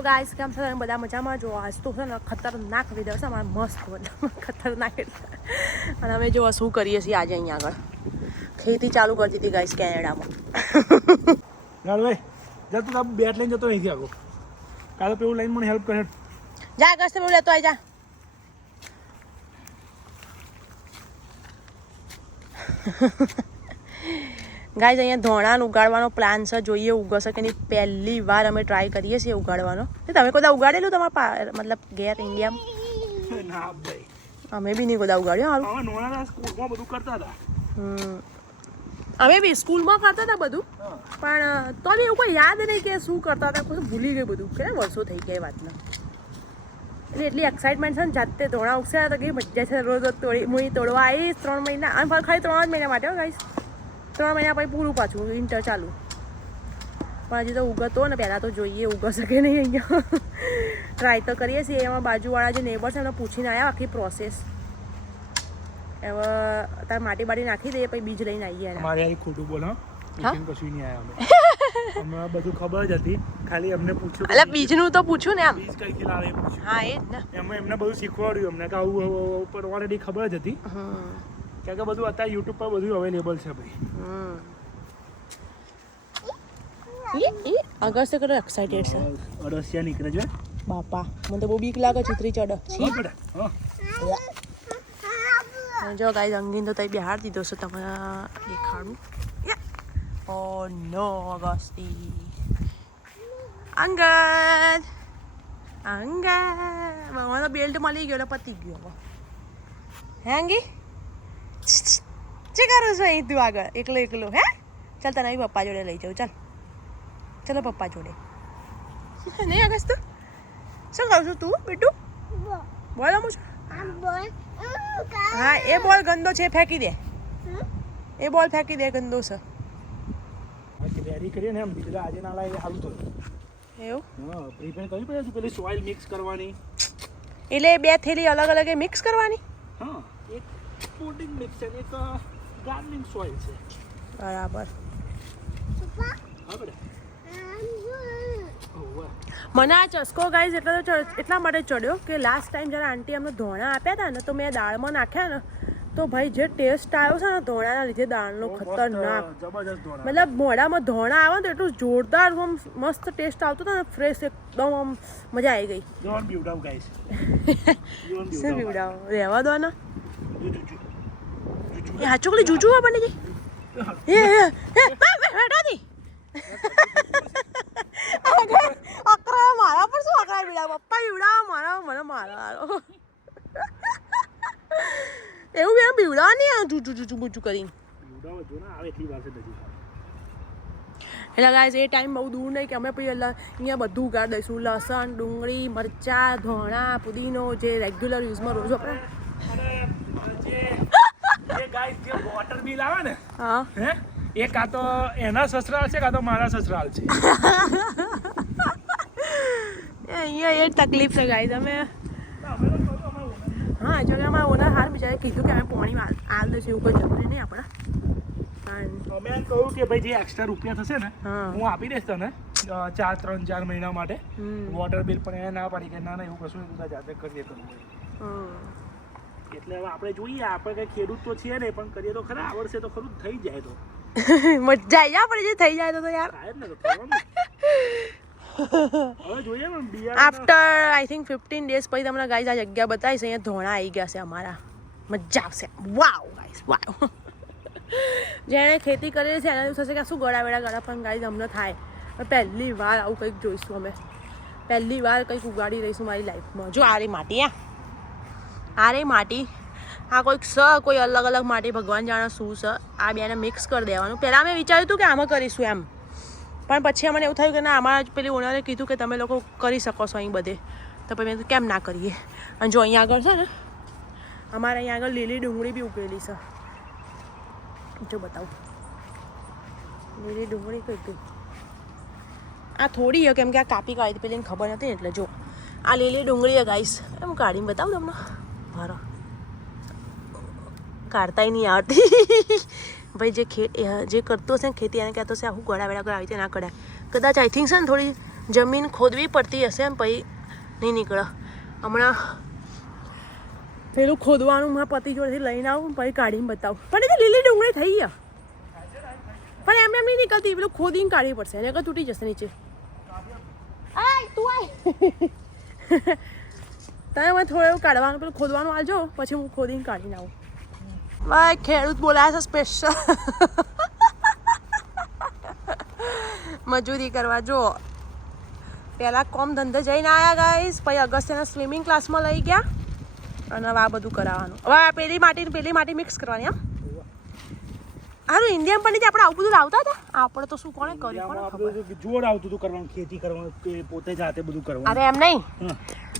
Hello guys, કેમ છો? બધા મજામાં? જો આજ તો છે ને ખતરનાક વેધર છે અમારે, મસ્ત ખતરનાક અને અમે જો શું કરીએ છીએ આજે અહીંયા આગળ ખેતી ચાલુ કરી દીધી ગાઈસ કેનેડામાં. ભાઈ જા તું બેટ લઈને જતો નથી આગો કાલે પેલું લાઈન મને હેલ્પ કરે જા ગસ્ત પેલું લેતો આવી જા. ગાઈસ અહીંયા ધોણાને ઉગાડવાનો પ્લાન છે, જોઈએ ઉગશે કે નહીં. પહેલી વાર અમે ટ્રાય કરીએ છીએ ઉગાડવાનો. તમે કદા ઉગાડેલું તમારા મતલબ ઘેર ઇન્ડિયામાં? ના ભાઈ, અમે બી નહીં કદા ઉગાડ્યો. હારું, હવે નોના સ્કૂલમાં બધું કરતા હતા. અમે બી સ્કૂલમાં કરતા હતા બધું, પણ તો બી એવું કોઈ યાદ નહીં કે શું કરતા હતા, કોઈ ભૂલી ગયું બધું. કેટલા વર્ષો થઈ ગયા વાતના. એટલે એટલી એક્સાઇટમેન્ટ છે ને, જાતે ધોણા ઉગશે તો કઈ મજા છે. રોજ રોજ તોડવા આવીશ 3 મહિના, અને ખાલી 3 જ મહિના માટે ગાઈસ. 3 મહિના પછી પૂરું પાછું વિન્ટર ચાલુ. પણ હજી તો ઉગતો ને, પહેલાં તો જોઈએ ઉગશે કે નહીં. અહીંયા ટ્રાય તો કરીએ છીએ. એમાં બાજુવાળા જે નેબર છે એમને પૂછીને આવ્યા આખી પ્રોસેસ. હવે તાર માટી બાટી નાખી દઈએ પછી બીજ લઈને આવીએ. અમારે આ ખોટું બોલો, કશું નહીં આવ્યા અમે. અમને બધું ખબર જ હતી, ખાલી અમને પૂછ્યું એટલે બીજનું તો પૂછ્યું ને, આમ બીજ કઈ થી લાવે પૂછ્યું. હા એ જ ને. એમને બધું શીખવાડ્યું અમને કે આવું ઉપર ઓલરેડી ખબર જ હતી, કારણ કે બધું અત્યારે યુટ્યુબ પર બધું અવેલેબલ છે ભાઈ. આગળ છે કેટલો એક્સાઇટેડ છે. અરસિયા નીકળે છે બાપા, મને તો બહુ બીક લાગે. ચિત્રી ચડે. જો ગાઈસ અંગીન તો તઈ બિહાર દીધો છે, તમને દેખાડું. ઓ નો અગસ્તી, અંગદ મને બેલ્ટ મળી ગયો એટલે પતી ગયો હવે. હે અંગી શું કરું છું અહીં તું આગળ એકલો હે? ચાલ તને પપ્પા જોડે લઈ જાઉં. ચાલ ચાલો પપ્પા જોડે. નહીં અગસ્ત શું કહું છું તું બેટું? બોલ આમ છું. હા એ બોલ ગંદો છે, ફેંકી દે. એ બોલ ફેંકી દે, ગંદો છે. તૈયારી કરીએ ને, એમ બીજલા આજે ના લાવે સારું થયું. એવું? હા, પ્રિપેર કરવી પડે છે. પેલી સોઇલ મિક્સ કરવાની. એટલે 2 થેલી અલગ અલગ મિક્સ કરવાની? હા, એક પોટિંગ મિક્સ છે અને એક ગાર્ડનિંગ સોઇલ છે. બરાબર. હા બેટા. મને આ ચસ્કો ગાઈઝ એટલા માટે ચડ્યો કે લાસ્ટ ટાઈમ જ્યારે આંટી અમને ધોણા આપ્યા હતા ને, તો મેં દાળમાં નાખ્યા ને, તો ભાઈ જે ટેસ્ટ આવ્યો છે ને ધોણાના લીધે દાળનો, ખતરનાક. મતલબ મોઢામાં ધોણા આવે ને તો એટલું જોરદાર આમ મસ્ત ટેસ્ટ આવતો હતો ને, ફ્રેશ એકદમ આમ મજા આવી ગઈ. ડોન્ટ બીવડાવ ગાઈસ. શું બીવડાવ? રહેવા દો ને. એ હા ચોકલી જુજુ બની ગઈ. હટાથી અકરા મારા પર શું અકરા બીવડાવ? પપ્પા બીવડાવ મારા, મને મારા. એવું એમ બીવડાવ નહીં આ જુજુ બુજુ કરીને. એટલે ગાઈસ એ ટાઈમ બહુ દૂર નહીં કે અમે પછી અહીંયા બધું ઉગાડી દઈશું. લસણ, ડુંગળી, મરચાં, ધોણા, પુદીનો, જે રેગ્યુલર યુઝમાં રોજ આપણે. જે ગાઈસ જે વોટર બિલ આવે ને, હા હે એ કાં તો એના સસરાલ છે કાં તો મારા સસરાલ છે. અહીંયા એ તકલીફ છે ગાઈસ. અમે હા જો કે અમારા ઓનર હાર બિચારે કીધું કે અમે પાણી આલ દઈશું, એવું કોઈ જરૂરી નહીં આપણે. અમે કહ્યું કે ભાઈ જે એક્સ્ટ્રા રૂપિયા થશે ને હું આપી દઈશ તને 3-4 મહિના માટે વોટર બિલ. પણ એને ના પાડી કે ના એવું કશું જાતે કરીએ કરવું હોય. એટલે હવે આપણે જોઈએ, આપણે કઈ ખેડૂત તો છીએ નહીં, પણ કરીએ તો ખરા. આવડશે તો ખરું થઈ જાય તો મજા આવી જાય. આપણે જે થઈ જાય તો યાર થાય જ ને. હવે જોઈએ ને બિયારણ. આફ્ટર આઈ થિંક 15 days પછી તમને ગાઈસ આ જગ્યા બતાવીશ. અહીંયા ધોણા આવી ગયા છે અમારા, મજા આવશે. વાવ ગાઈસ વાવ. જેણે ખેતી કરેલી છે એના એવું થશે કે શું ગળા, પણ ગાઈસ અમને થાય. પહેલી વાર આવું કંઈક જોઈશું અમે, પહેલી વાર કંઈક ઉગાડી રહીશું મારી લાઈફમાં. જો આ રે માટી, આ રે માટી, આ કોઈક સ કોઈ અલગ અલગ માટી, ભગવાન જાણે શું છે. આ બેને મિક્સ કરી દેવાનું. પહેલાં મેં વિચાર્યું હતું કે આમાં કરીશું એમ, પણ પછી અમને એવું થયું કે ના, અમારા પેલી ઓનરે કીધું કે તમે લોકો કરી શકો છો અહીં બધે, તો પછી મેં કેમ ના કરીએ. અને જો અહીંયા આગળ છે ને, અમારે અહીંયા આગળ લીલી ડુંગળી બી ઉગેલી છે. જો બતાવું, લીલી ડુંગળી કઈ ગઈ. આ થોડી છે કેમ કે આ કાપી કાઢી હતી પેલી ખબર નથી, એટલે જો આ લીલી ડુંગળી છે ગાઈસ. એમ કાઢીને બતાવું તમને. મારો કાઢતાય નહીં આવતી. ભાઈ જે કરતો હશે ને ખેતી એને કહેતો હશે આવું ગળા વેળા કરાવી છે, ના કઢાય. કદાચ આઈ થિંક છે ને થોડી જમીન ખોદવી પડતી હશે એમ પછી નહીં નીકળે. હમણાં પેલું ખોદવાનું મારા પતિ જોડેથી લઈને આવું પછી કાઢીને બતાવું. પણ એ લીલી ડુંગળી થઈ ગયા પણ એમ નહીં નીકળતી. પેલું ખોદીને કાઢવી પડશે એને આગળ તૂટી જશે નીચે. આય તું આય તમે મને થોડું એવું કાઢવાનું પેલું ખોદવાનું આવજો પછી હું ખોદીને કાઢીને આવું. ભાઈ ખેડૂત બોલાયા છે સ્પેશિયલ મજૂરી કરવા. જો પહેલાં કોમ ધંધે જઈને આવ્યા ગાઈસ પછી અગસ્ત્યના સ્વિમિંગ ક્લાસમાં લઈ ગયા અને હવે આ બધું કરાવવાનું. હવે પેલી માટી મિક્સ કરવાની. એમ હારું ઇન્ડિયન પણ આપણે આવું બધું લાવતા હતા. આપણે તો શું કોણે કર્યું જોર આવતું હતું કરવાનું, ખેતી કરવાનું, પોતે જાતે બધું કરવાનું. અરે એમ નહીં,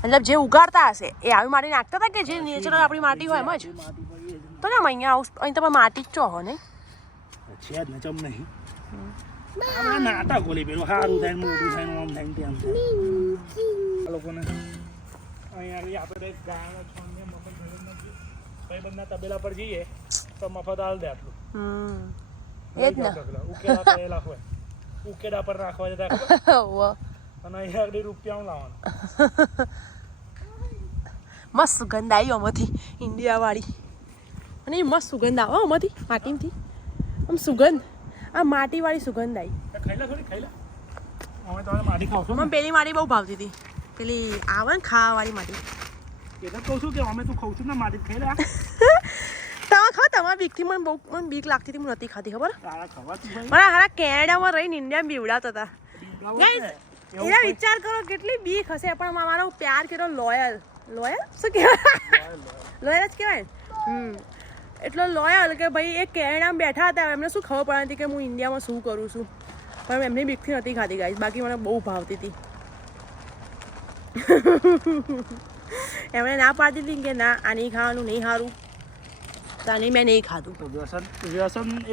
મતલબ જે ઉગાડતા હશે એ આવી માટી નાખતા હતા કે જે નેચરલ આપણી માટી હોય એમ જ. તો ને અહીંયા અહીં તમે માટી જ ચો હો નહીં છે જ ને ચમ નહીં. નાટક ઓલી પેલું સારું થાય મોટું થાય આમ થાય તેમ થાય આ લોકોને. અહીંયા આપણે ગાયના છોડને મફત ભાઈ બંધના તબેલા પર જઈએ તો મફત હાલ દે આટલું. એ જ ને ઉકેડા પહેલા હોય ઉકેડા પર રાખવા જતા અને અહીંયા આગળ રૂપિયાનું લાવવાનું. મસ્ત સુગંધ આવી આમાંથી ઇન્ડિયાવાળી. અને એ મસ્ત સુગંધ આવે આમાંથી માટીમાંથી. આમ સુગંધ આ માટીવાળી સુગંધ આવી. ખાઈ લે થોડી ખાઈ લે. હવે તમે માટી ખાવશો મને પેલી માટી બહુ ભાવતી હતી. પેલી આવે ને ખાવાવાળી માટી. એ તો કહું છું કે અમે તું ખાઉં છું ને માટી ખાઈ લે. તમે ખાઓ તમારા બીકથી મને બહુ બીક લાગતી હતી. હું નથી ખાતી ખબર. મને હારા કેનેડામાં રહીને ઇન્ડિયામાં બીવડાવતા હતા. એના વિચાર કરો કેટલી બીક હશે પણ મારો પ્યાર કેટલો લોયલ શું કહેવાય લોયલ જ કહેવાય. એટલો લોયલ કે ભાઈ એ કેનેડામાં બેઠા હતા એમને શું ખબર પડતી કે હું ઇન્ડિયામાં શું કરું છું. પણ એમની બીકથી નથી ખાતી ગાઈસ. બાકી મને બહુ ભાવતી હતી. એમણે ના પાડતી હતી કે ના આ નહીં ખાવાનું નહીં સારું તો આની મેં નહીં ખાધું. વ્યસન જ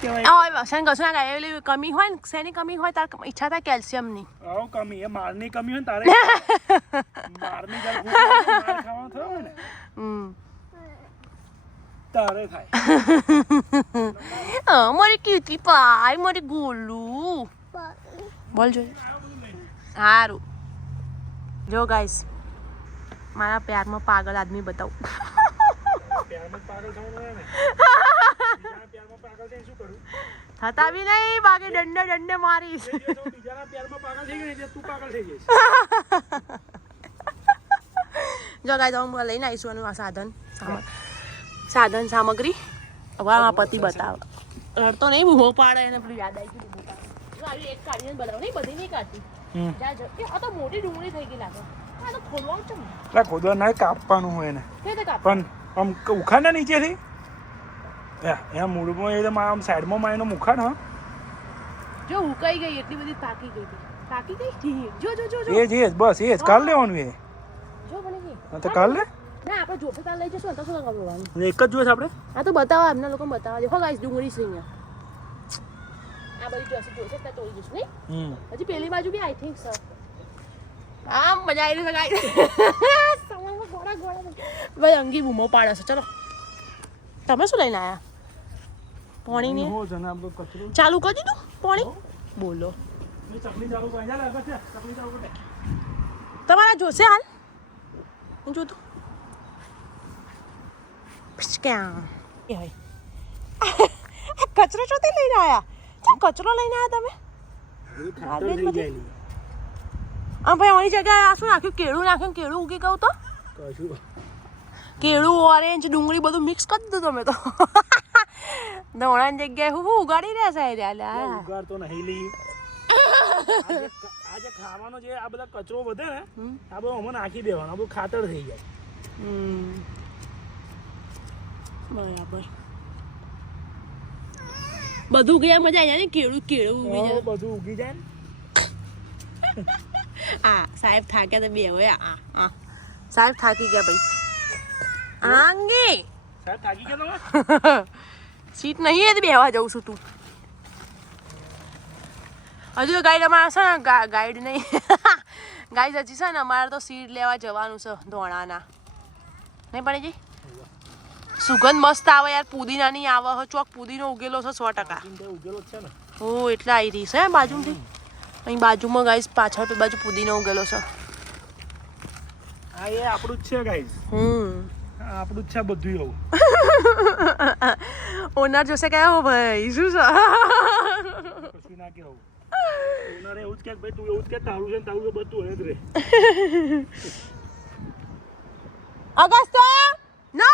કહેવાય. વ્યસન કશું ના ખાય. એવી કમી હોય ને શેની કમી હોય તાર ઈચ્છા થાય કેલ્શિયમની. આવો કમી એ મારની કમી હોય ને તારે મારની માર ખાવાનો થયો હોય ને તારે થાય. મારી કીટી પાય મારી ગોલું બોલ જોઈએ. સારું જો ગાઈસ મારા પ્યારમાં પાગલ આદમી બતાવું. થતા બી નહીં બાકી દંડે મારીશ. જો ગાઈસ હું લઈને આવીશું આનું આ સાધન સામગ્રી. હવે આ પતિ બતાવે રડતો નહીં બૂમો પાડે એને પેલું યાદ આવી ગયું. એક કાઢીને બતાવો નહીં બધી નહીં કાઢતી. આ તો મોટી ડુંગળી થઈ ગઈ લાગે. આ તો ખોલવાનું છે ને ખોદવા ના કાપવાનું હોય ને પણ આમ ઉખાડ ના નીચેથી એમ મૂળમાં એ આમ સાઈડમાં માયનો મુખાડ. હા જો હુકાઈ ગઈ એટલી બધી પાકી ગઈ જો એ જ બસ એ જ કાઢ લેવાનું. એ જો બની ગઈ તો કાઢ લે ના આપણે જોપે તાર લઈ જશું તો શું કરવાનું. એક જ જોઈએ આપણે. આ તો બતાવો એમના લોકો બતાવવા દે. હો ગાઈસ ડુંગળી છે અહીંયા. આ બધી જોશે ત્યાં તોડી જશું નહીં. હજી પેલી બાજુ બી આઈ થિંક સર. આમ મજા આવી રહી છે ગાઈસ. સમયમાં ગોળા ભાઈ અંગી બૂમો પાડે છે. ચલો તમે શું લઈને આયા? પાણી ને ચાલુ કરી દીધું પાણી. બોલો તમારા જોશે હાલ હું જોતું કચરો ચોથી લઈને આયા? કચરો લઈને આયા તમે? આમ ભાઈ ઓની જગ્યાએ આ શું નાખ્યું? કેળું નાખ્યું. કેળું ઉગી ગયું તો કેળું ઓરેન્જ ડુંગળી બધું મિક્સ કરી દીધું તમે તો. ધોણાની જગ્યાએ હું ઉગાડી રહ્યા છે. ઉગાડતો નહીં લી. આજે ખાવાનો જે આ બધા કચરો વધે ને આ બધું અમે નાખી દેવાનો. આ બધું ખાતર થઈ જાય. બરાબર બધું ઉગી મજા આવી જાય ને. કેળું ઉગી જાય બધું ઉગી જાય ને. આ સાહેબ થાક્યા તો બે હોય. આ સાહેબ થાકી ગયા ભાઈ. આંગે સાહેબ થાકી ગયા તમે. સીટ નહીં એ બેહવા જઉં છું તું. હજુ તો ગાઈડ અમારા છે ને ગાઈડ નહીં ગાઈડ હજી છે ને અમારે તો સીટ લેવા જવાનું છે ધોણાના. નહીં પડી જઈ સુગંધ મસ્ત આવે યાર. પુદીનાની આવે ચોક પુદીનો ઉગેલો છે 100%. ઉગેલો છે ને. ઓ એટલે આવી રહી છે બાજુથી. અહીં બાજુમાં ગાઈસ પાછળ તો બાજુ પુદીનો ઉગેલો છે. હા એ આપણું જ છે ગાઈસ. આપણું જ છે બધું એવું. ઓનર જોશે કે હો ભાઈ શું છે કશું ના કેવું. ઓનર એવું જ કે ભાઈ તું એવું જ કે તારું છે તારું છે બધું હે જ રે. અગસ્તો નો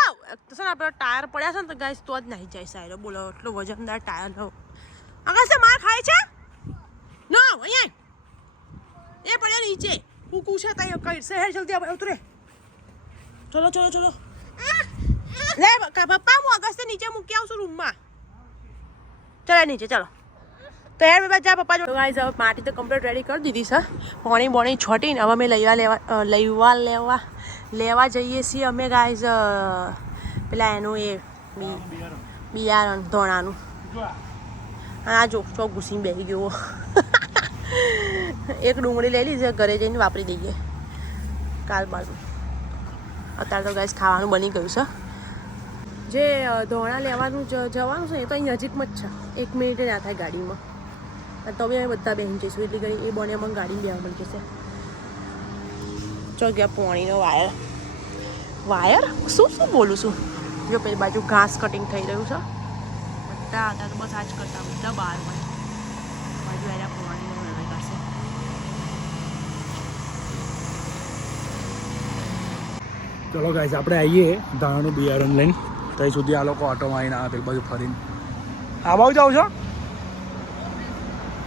તો છે ને આપણો ટાયર પડ્યા છે ને તો ગાઈસ તો જ નહીં જાય સાયરો બોલો એટલો વજનદાર ટાયર નો. અગસ્તો માર ખાય છે નો અહીંયા એ પડ્યા નીચે કુકુ છે તાઈ કઈ શહેર જલ્દી આપણે ઉતરે. ચલો ચલો ચલો લે પપ્પા હું અગસ્તે નીચે મૂકી આવશું રૂમમાં. ચલો નીચે ચલો તો યાર મેં જા પપ્પા જો ગાઈસ હવે માટી તો કમ્પ્લીટ રેડી કરી દીધી છે. પાણી બોણી છોટીને હવે અમે લેવા જઈએ છીએ અમે ગાઈસ પેલા એનું એ બિયારણ ધોણાનું. હા જો ચોક ઘૂસીને બેસી ગયો. એક ડુંગળી લઈ લીધી ઘરે જઈને વાપરી દઈએ કાલ બાજુ. અત્યારે તો ગાઈસ ખાવાનું બની ગયું છે. જે ધોણા લેવાનું જવાનું છે એ તો અહીં નજીકમાં જ છે. 1 મિનિટે ના થાય ગાડીમાં. તો બી અમે બધા બેસી જઈશું એટલી ઘડી એ બને અમને ગાડી બેવા મળી જશે. ચો ગયા પાણીનો વાયર શું બોલું છું. જો પેલી બાજુ ઘાસ કટિંગ થઈ રહ્યું છે. બધા હતા તો બસ આજ કરતા બધા બહાર હોય બાજુ એના પાણીનો વાયર પાસે. ચલો ગાઈસ આપણે આવીએ ધાણાનું બિયારણ લઈને. ત્યાં સુધી આ લોકો ઓટોમાં આવીને આ પેલી બાજુ ફરીને આ બાજુ જાઓ છો.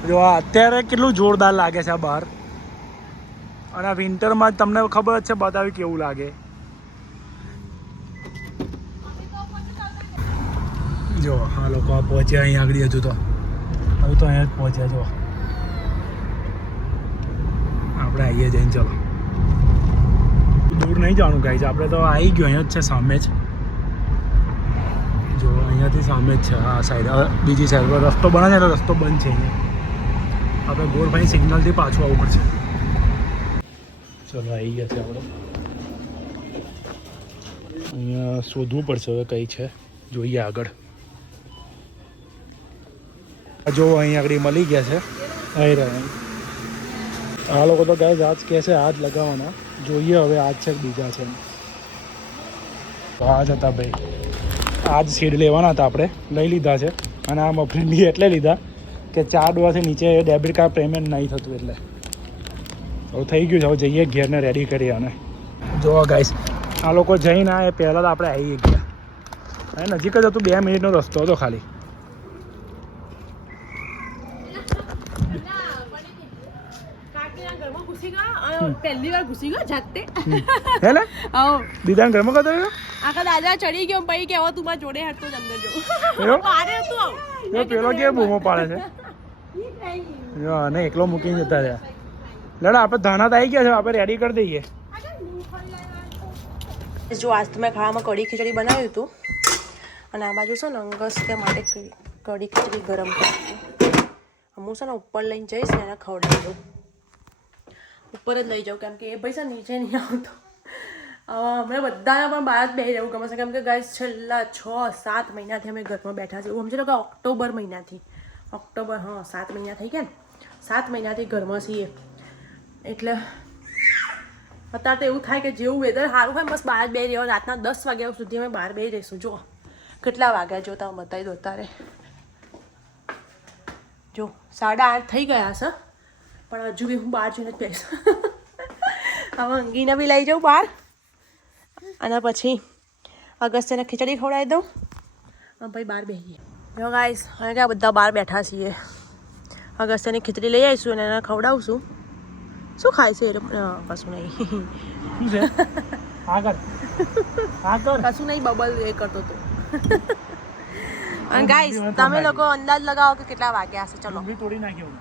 જો અત્યારે કેટલું જોરદાર લાગે છે આ બહાર અને આ વિન્ટરમાં તમને ખબર જ છે બતાવી કેવું લાગે. જો આ લોકો આ પહોંચ્યા અહીં આગળ હજુ તો અહીંયા જ પહોંચ્યા. જો આપણે આવીએ જઈને ચલો દૂર નહીં જવાનું ગાઈસ આપણે તો આવી ગયો અહીંયા જ છે સામે જ. જો અહીંયાથી સામે જ છે આ સાઈડ બીજી સાઈડ પર રસ્તો બને છે એટલે રસ્તો બંધ છે અહીંયા. આપણે ગોરભાઈ સિગ્નલથી પાછું આવવું પડશે. ચલો આવી ગયા છે આપણે. અહીંયા શોધવું પડશે હવે કઈ છે જોઈએ આગળ. જો અહીં આગળ મળી ગયા છે અહીં રહ્યા. આ લોકો તો ગાય આજ કહે છે આજ લગાવવાના જોઈએ હવે આજ છે બીજા છે. તો આ જ હતા ભાઈ આજ સીડ લેવાના હતા આપણે લઈ લીધા છે. અને આ મફરીની એટલે લીધા કે 4 ડોવાથી નીચે ડેબિટ કાર્ડ પેમેન્ટ નહીં થતું એટલે હવે થઈ ગયું છે. હવે જઈએ ઘેરને રેડી કરીએ. અને જો ગાઈસ આ લોકો જઈને એ પહેલાં તો આપણે આવી ગયા. અને નજીક જ હતું 2 મિનિટનો રસ્તો હતો ખાલી. પહેલી વાર ઘૂસી ગયો જાતે હે ને દીદાન ઘરમાં કતો આખા દાદા ચડી ગયો પછી કે હવે તું મારા જોડે હટતો જ અંદર જો મારે હતું પેલો કે બૂમો પાડે છે. અને એકલો મૂકીને જતા રહ્યા. લડા આપણે ધાણા તો આવી ગયા છે આપણે રેડી કરી દઈએ. જો આજ તો મેં ખાવામાં કઢી ખીચડી બનાવ્યું હતું અને આ બાજુ છે ને અંગસ તે માટે કઢી ખીચડી ગરમ કરી. હું છે ને ઉપર લઈને જઈશ ને એને ખવડાવી દઉં. ઉપર જ લઈ જાઉં કેમ કે એ ભાઈ છે નીચે નહીં આવતો. હમણાં બધાને પણ બહાર જ બેસી જવું ગમે છે કેમ કે ગાઈસ છેલ્લા 6-7 મહિનાથી અમે ઘરમાં બેઠા છીએ. સમજી લો કે ઓક્ટોબર 7 મહિના થઈ ગયા ને 7 મહિનાથી ઘરમાં છીએ. એટલે અત્યારે તો એવું થાય કે જેવું વેધર સારું હોય બસ બહાર જ બેસી રહ્યો. રાતના 10 વાગ્યા સુધી અમે બહાર બેસી રહીશું. જો કેટલા વાગ્યા જો તમે બતાવી દો. અત્યારે જો 8:30 થઈ ગયા છે પણ હજુ બી હું બહાર જઈને જ બેસ. હવે અંગીને બી લઈ જાઉં બહાર અને પછી અગસ્ત્યને ખીચડી ખવડાવી દઉં અને પછી બહાર બેસીએ. જો ગાઈસ હવે કે બધા બહાર બેઠા છીએ. અગસ્ત્યની ખીચડી લઈ આવીશું અને એને ખવડાવશું. શું ખાય છે કશું નહીં. શું છે કશું નહીં બબલ એ કરતો હતો. અને ગાઈસ તમે લોકો અંદાજ લગાવો કે કેટલા વાગ્યા હશે. ચલો તોડી નાખ્યો.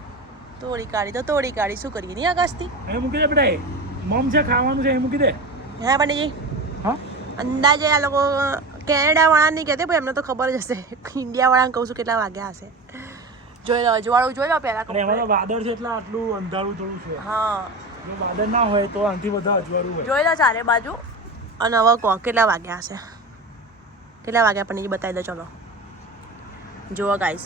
તોડી કાઢી શું કરીએ નહીં અગસ્તી એ મૂકી દે બેટા મમ છે ખાવાનું છે એ મૂકી દે. હા પંડિતજી હા અંદાજે આ લોકો કેનેડા વાળા નહીં કહેते ભાઈ એમને તો ખબર જ હશે. ઇન્ડિયા વાળાને કહું છું કેટલા વાગ્યા હશે. જોઈ લો અજવાળું જોઈ લો પહેલા. એમાં તો વાદળ છે એટલે આટલું અંધારું થોડું છે. હા જો વાદળ ના હોય તો આનાથી બધા અજવાળું હોય. જોઈ લો ચારે બાજુ. અને હવે કહો કેટલા વાગ્યા હશે. કેટલા વાગ્યા પંડિતજી બતાવી દો. ચલો જુઓ ગાઈસ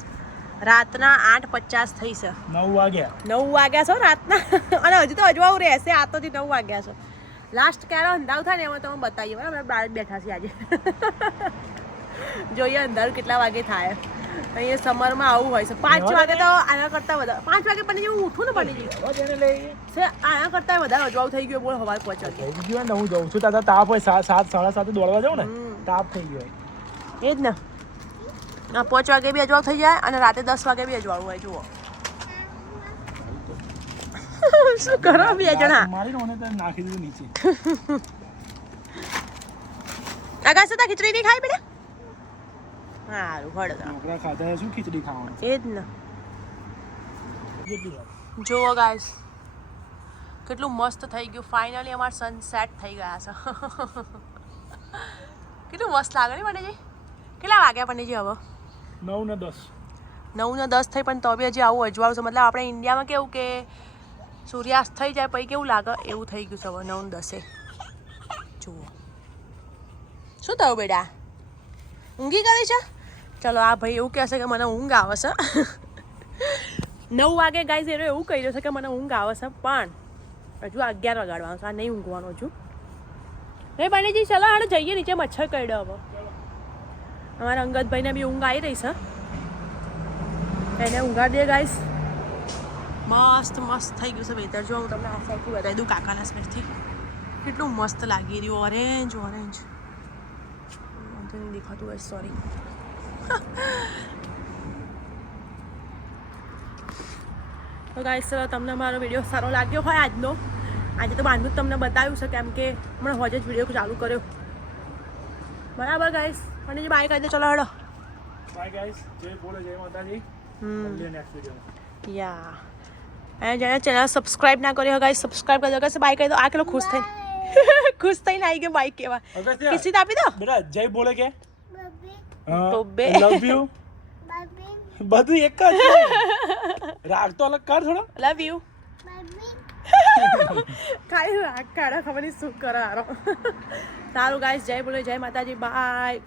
રાતના 8:50 થઈ છે. 9 વાગ્યા. 9 વાગ્યા છો રાતના અને હજુ તો અજવાળું રહેશે. આ તો 9 વાગ્યા છો. લાસ્ટ ક્યારે અંધારું થાય ને એમાં તમે બતાવીએ બરાબર. આપણે બહાર જ બેઠા છીએ આજે. જોઈએ અંધારું કેટલા વાગે થાય. અહીંયા સમરમાં આવું હોય છે. 5 વાગે તો આના કરતાં વધારે 5 વાગે પણ હું ઉઠું ને બની આના કરતાં વધારે અજવાળું થઈ ગયું. બોલ સવાર 5 વાગે થઈ ગયું ને. હું જઉં છું તાતા તાપ હોય 7 7:30 દોડવા જાઉં ને તાપ થઈ ગયો. એ જ ને. આ 5 વાગે બી અજવાળું થઈ જાય અને રાતે 10 વાગે બી અજવાળું હોય. જુઓ શું કરો બે જણા. મારી ઓને તો નાખી દીધું નીચે. આકાશ તો ખીચડી નહીં ખાઈ બેટા. સારું હળ છોકરા ખાતા શું ખીચડી ખાવાનું. એ જ ને. જુઓ ગાઈસ કેટલું મસ્ત થઈ ગયું. ફાઇનલી અમારા સનસેટ થઈ ગયા છે. કેટલું મસ્ત લાગે ને પંડિતજી. કેટલા વાગ્યા પંડિતજી હવે? 9 ને 10. 9 ને 10 થઈ પણ તો બી હજી આવું અજવાળું છે. મતલબ આપણે ઇન્ડિયામાં કેવું કે સૂર્યાસ્ત થઈ જાય પછી કેવું લાગે એવું થઈ ગયું છે હવે 9 ને 10. જુઓ શું થયું બેટા? ઊંઘી કરી છે? ચલો આ ભાઈ એવું કહેશે કે મને ઊંઘ આવે છે. 9 વાગે ગાઈઝ એને એવું કહી રહ્યો છે કે મને ઊંઘ આવે છે પણ હજુ 11 વાગવાનું છે. આ નહીં ઊંઘવાનું હજુ. નહીં પાણીજી ચલો હાડો જઈએ નીચે. મચ્છર કરડ્યો હવે. અમારા અંગદભાઈને બી ઊંઘ આવી રહી છે. એને ઊંઘાડી દે ગાઈઝ. મસ્ત મસ્ત થઈ ગયું છે વેધર. જો હું તમને આ સાઈડથી બતાવી દઉં કાકાના સાઈડથી. કેટલું મસ્ત લાગી રહ્યું. ઓરેન્જ ઓરેન્જ નહીં દેખાતું હોય. સોરી. તો ગાઈસ ચલો તમને મારો વિડીયો સારો લાગ્યો હોય આજનો. આજે તો બહારનું જ તમને બતાવ્યું છે કેમ કે હમણાં હોજ જ વિડીયો ચાલુ કર્યો. બરાબર ગાઈસ. અને જે બાય કહી દે. ચલો હેડો બાય ગાઈસ. જય બોલે જય માતાજી. નેક્સ્ટ વિડીયો યા. અને જેને ચેનલ સબસ્ક્રાઇબ ના કરી હોય ગાઈસ સબસ્ક્રાઇબ કરી દો. ગાઈસ બાય કહી દો. આ કેટલો ખુશ થઈને ખુશ થઈને આવી ગયો બાય કેવા. કિસી આપી દો બેટા. જય બોલે કે તો બે લવ યુ બધું એક જ છે. રાગ તો અલગ કર થોડો. લવ યુ ખાલી રાગ કાઢો. ખબર નહીં શું કરો. સારું ગાઈસ. જય બોલે જય માતાજી. બાય.